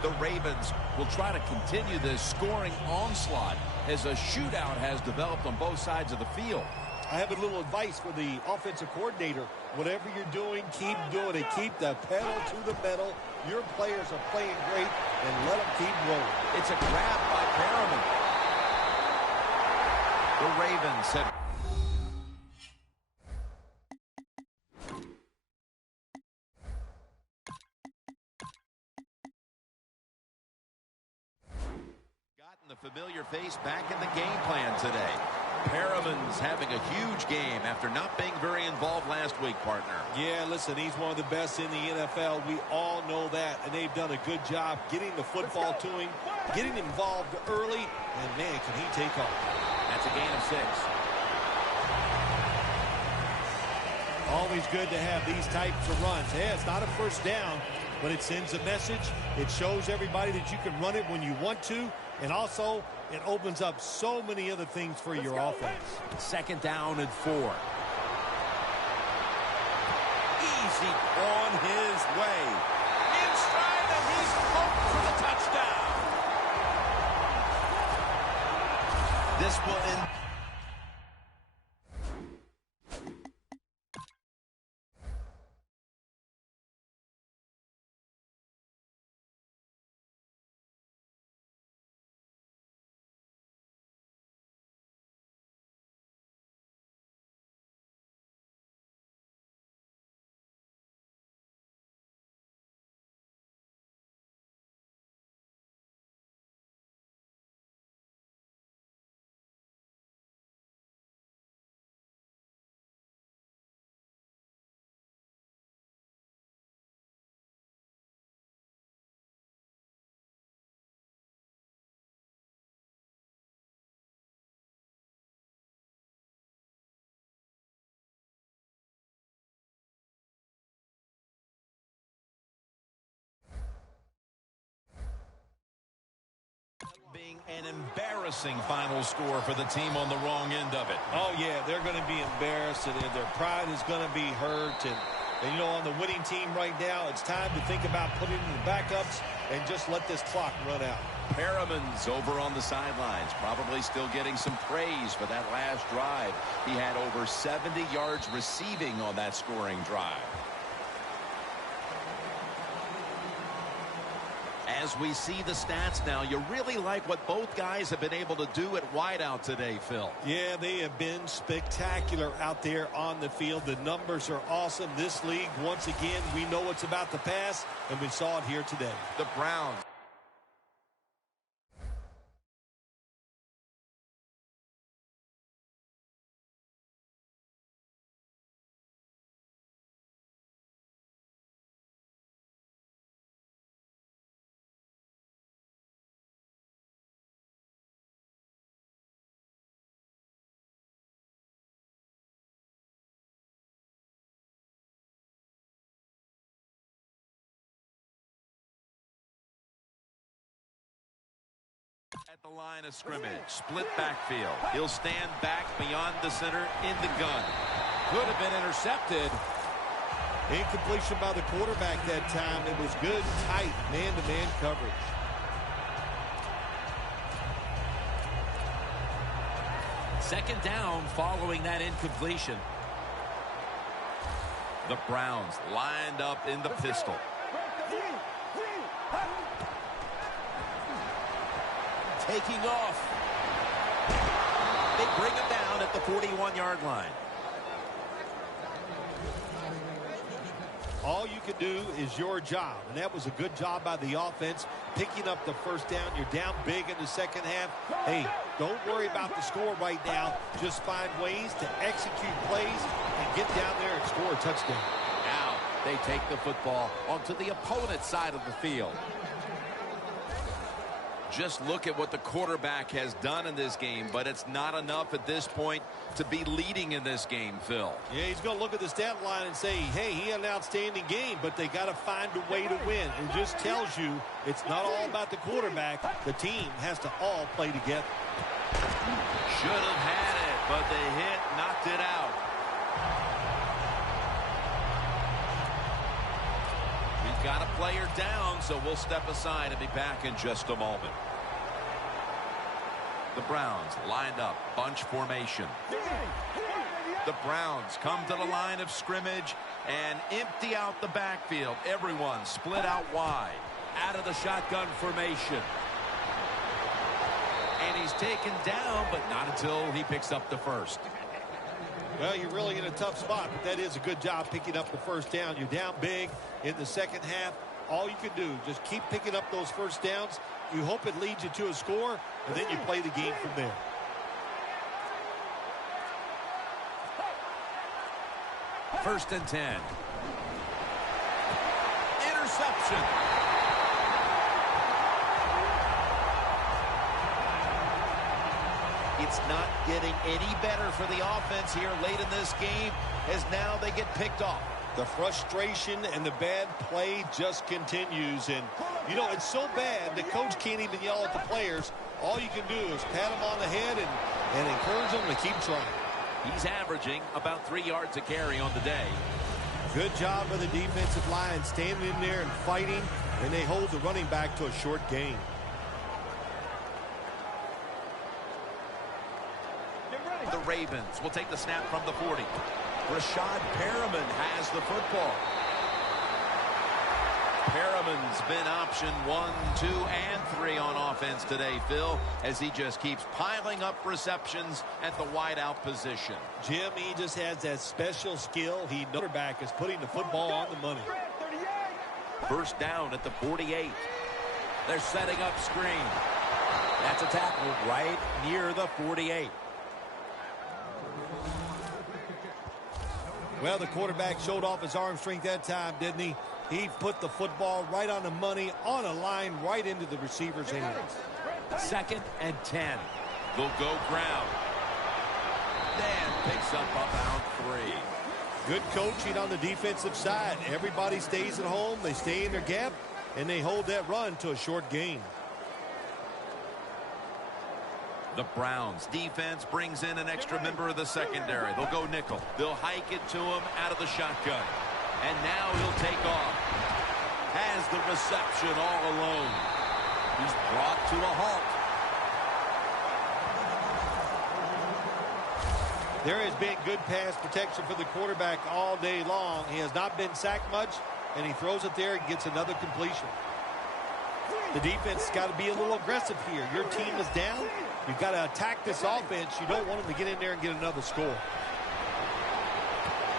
The Ravens will try to continue this scoring onslaught as a shootout has developed on both sides of the field. I have a little advice for the offensive coordinator. Whatever you're doing, keep doing it. Keep the pedal to the metal. Your players are playing great, and let them keep rolling. It's a grab by Perriman. The Ravens have... gotten the familiar face back in the game plan today. Perriman's having a huge game after not being very involved last week, partner. Yeah, listen, he's one of the best in the NFL. We all know that, and they've done a good job getting the football to him, getting involved early, and, man, can he take off. That's a gain of 6. Always good to have these types of runs. Yeah, it's not a first down, but it sends a message. It shows everybody that you can run it when you want to, and also it opens up so many other things for your offense. 2nd down and 4. Easy on his way. In stride, and he's home for the touchdown. This will end. Being an embarrassing final score for the team on the wrong end of it. Oh, yeah, they're going to be embarrassed, and their pride is going to be hurt. And, you know, on the winning team right now, it's time to think about putting in the backups and just let this clock run out. Perriman's over on the sidelines, probably still getting some praise for that last drive. He had over 70 yards receiving on that scoring drive. As we see the stats now, you really like what both guys have been able to do at wideout today, Phil. Yeah, they have been spectacular out there on the field. The numbers are awesome. This league, once again, we know it's about the pass, and we saw it here today. The Browns. At the line of scrimmage, split backfield. He'll stand back beyond the center in the gun. Could have been intercepted. Incompletion by the quarterback that time. It was good, tight, man-to-man coverage. Second down following that incompletion. The Browns lined up in the pistol. Taking off. They bring him down at the 41-yard line. All you can do is your job, and that was a good job by the offense, picking up the first down. You're down big in the second half. Hey, don't worry about the score right now. Just find ways to execute plays and get down there and score a touchdown. Now they take the football onto the opponent's side of the field. Just look at what the quarterback has done in this game, but it's not enough at this point to be leading in this game, Phil. Yeah, he's going to look at the stat line and say, hey, he had an outstanding game, but they got to find a way to win. It just tells you it's not all about the quarterback. The team has to all play together. Should have had it, but the hit knocked it out. We've got a player down, so we'll step aside and be back in just a moment. The Browns lined up, bunch formation. The Browns come to the line of scrimmage and empty out the backfield. Everyone split out wide, out of the shotgun formation. And he's taken down, but not until he picks up the first. Well, you're really in a tough spot, but that is a good job picking up the first down. You're down big in the second half. All you can do, just keep picking up those first downs. You hope it leads you to a score, and then you play the game from there. First and 10. Interception. It's not getting any better for the offense here late in this game, as now they get picked off. The frustration and the bad play just continues. And, you know, it's so bad the coach can't even yell at the players. All you can do is pat them on the head and encourage them to keep trying. He's averaging about 3 yards a carry on the day. Good job by the defensive line standing in there and fighting, and they hold the running back to a short gain. The Ravens will take the snap from the 40. Rashad Perriman has the football. Perriman's been option 1, 2, and 3 on offense today, Phil, as he just keeps piling up receptions at the wideout position. Jim, he just has that special skill. He quarterback is putting the football on the money. First down at the 48. They're setting up screen. That's a tackle right near the 48. Well, the quarterback showed off his arm strength that time, didn't he? He put the football right on the money, on a line, right into the receiver's hands. Second and 10. They'll go ground. Dan picks up about 3. Good coaching on the defensive side. Everybody stays at home. They stay in their gap, and they hold that run to a short gain. The Browns defense brings in an extra member of the secondary. They'll go nickel. They'll hike it to him out of the shotgun. And now he'll take off. Has the reception all alone. He's brought to a halt. There has been good pass protection for the quarterback all day long. He has not been sacked much, and he throws it there and gets another completion. The defense has got to be a little aggressive here. Your team is down. You've got to attack this offense. You don't want them to get in there and get another score.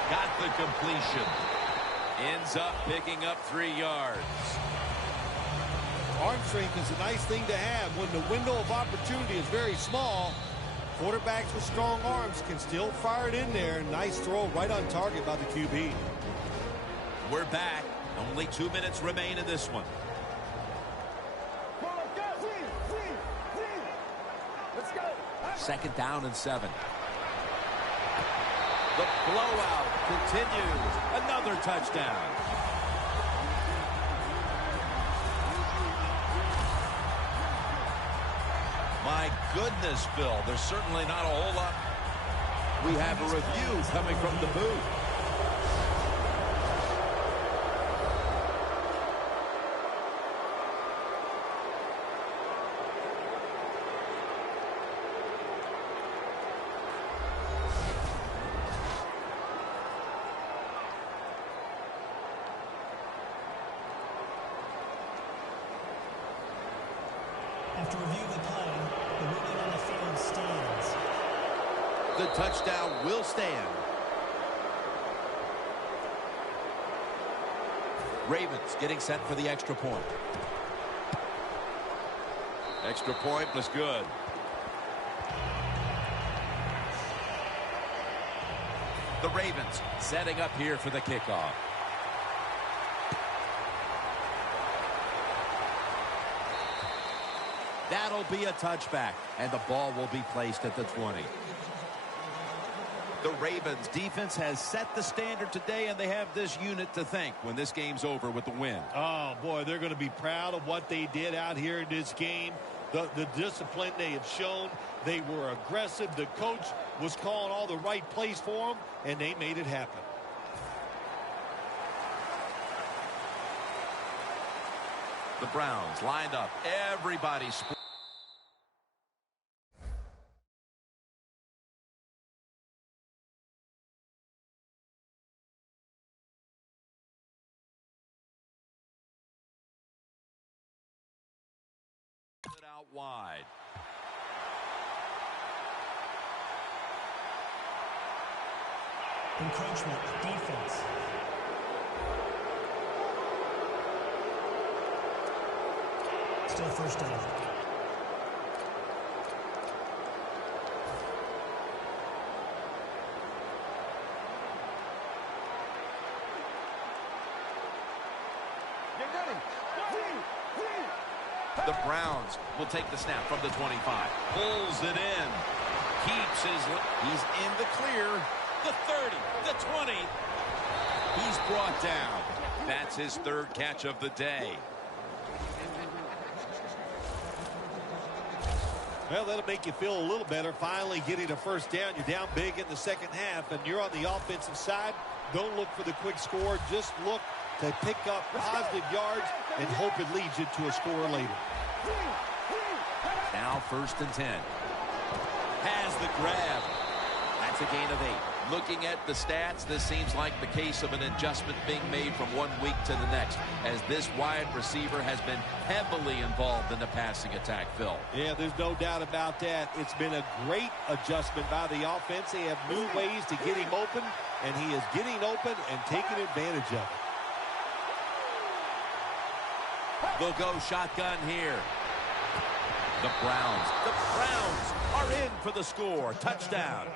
Got the completion. Ends up picking up 3 yards. Arm strength is a nice thing to have when the window of opportunity is very small. Quarterbacks with strong arms can still fire it in there. Nice throw right on target by the QB. We're back. Only 2 minutes remain in this one. Let's go. Second down and 7. The blowout continues. Another touchdown. My goodness, Phil, there's certainly not a whole lot. We have a review coming from the booth. After review of the play, the ruling on the field stands. The touchdown will stand. Ravens getting set for the extra point. Extra point was good. The Ravens setting up here for the kickoff. That'll be a touchback, and the ball will be placed at the 20. The Ravens defense has set the standard today, and they have this unit to thank when this game's over with the win. Oh, boy, they're going to be proud of what they did out here in this game. The discipline they have shown. They were aggressive. The coach was calling all the right plays for them, and they made it happen. The Browns lined up. Everybody split. Out wide. Encroachment, defense. Still first down. Get ready. The Browns will take the snap from the 25. Pulls it in. Keeps he's in the clear. The 30, the 20. He's brought down. That's his third catch of the day. Well, that'll make you feel a little better. Finally getting a first down. You're down big in the second half, and you're on the offensive side. Don't look for the quick score. Just look to pick up positive yards and hope it leads you to a score later. Now 1st and 10. Has the grab. That's a gain of 8. Looking at the stats, this seems like the case of an adjustment being made from one week to the next, as this wide receiver has been heavily involved in the passing attack, Phil. Yeah, there's no doubt about that. It's been a great adjustment by the offense. They have new ways to get him open, and he is getting open and taking advantage of it. They'll go shotgun here. The Browns are in for the score. Touchdown.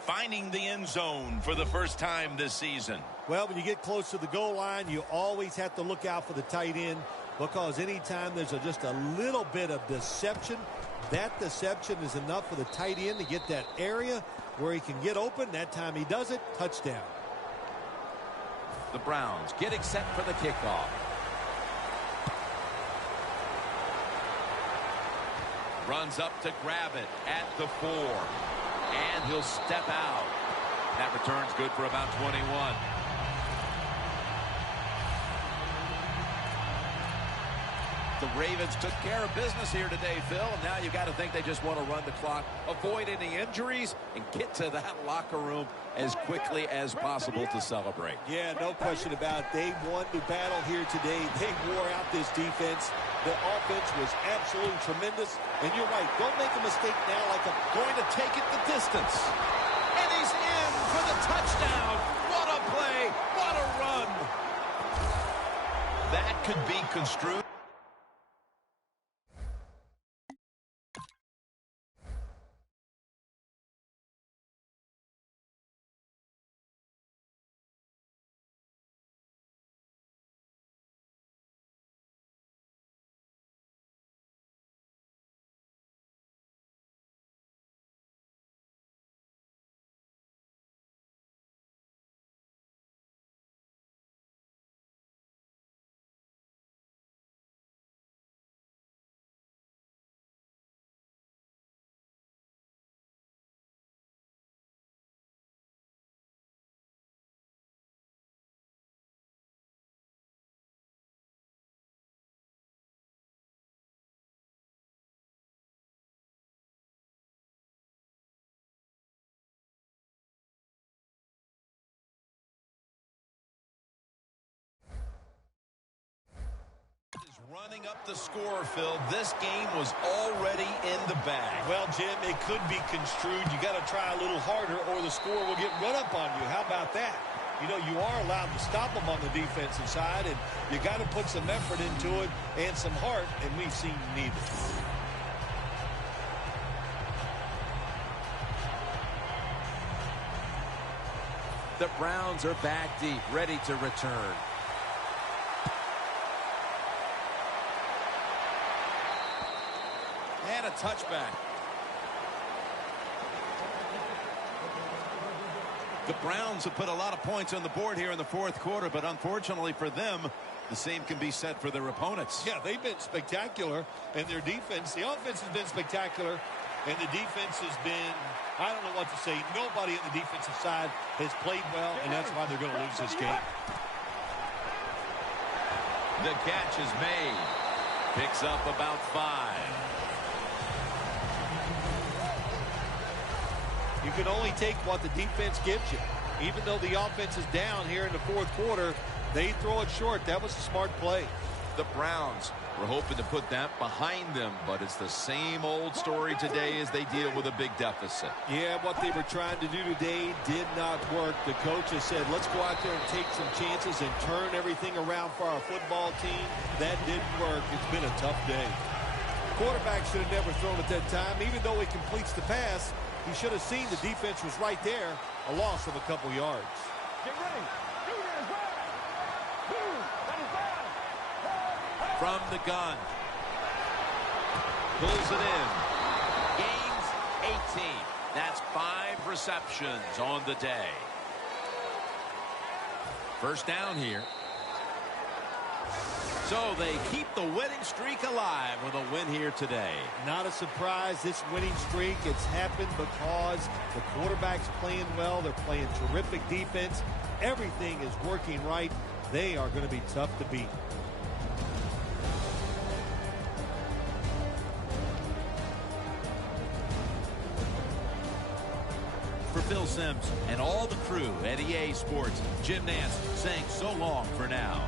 Finding the end zone for the first time this season. Well, when you get close to the goal line, you always have to look out for the tight end, because anytime there's just a little bit of deception, that deception is enough for the tight end to get that area where he can get open. That time he does it. Touchdown. The Browns getting set for the kickoff. Runs up to grab it at the 4. And he'll step out. That return's good for about 21. The Ravens took care of business here today, Phil. And now you got to think they just want to run the clock, avoid any injuries, and get to that locker room as quickly as possible to celebrate. Yeah, no question about it. They won the battle here today. They wore out this defense. The offense was absolutely tremendous. And you're right, don't make a mistake now like Going to take it the distance. And he's in for the touchdown. What a play. What a run. That could be construed Running up the score, Phil. This game was already in the bag. Well, Jim, it could be construed. You got to try a little harder or the score will get run up on you. How about that? You know, you are allowed to stop them on the defensive side, and you got to put some effort into it and some heart, and we've seen neither. The Browns are back deep, ready to return. And a touchback. The Browns have put a lot of points on the board here in the fourth quarter, but unfortunately for them, the same can be said for their opponents. Yeah, they've been spectacular, and their defense, the offense has been spectacular, and the defense has been, I don't know what to say. Nobody on the defensive side has played well, and that's why they're going to lose this game. The catch is made. Picks up about 5. You can only take what the defense gives you. Even though the offense is down here in the fourth quarter, they throw it short. That was a smart play. The Browns were hoping to put that behind them, but it's the same old story today as they deal with a big deficit. Yeah, what they were trying to do today did not work. The coach has said, let's go out there and take some chances and turn everything around for our football team. That didn't work. It's been a tough day. Quarterback should have never thrown at that time. Even though he completes the pass, he should have seen the defense was right there. A loss of a couple yards. Get ready. From the gun. Pulls it in. Gains 18. That's 5 receptions on the day. First down here. So they keep the winning streak alive with a win here today. Not a surprise, this winning streak. It's happened because the quarterback's playing well. They're playing terrific defense. Everything is working right. They are going to be tough to beat. For Phil Simms and all the crew at EA Sports, Jim Nance saying so long for now.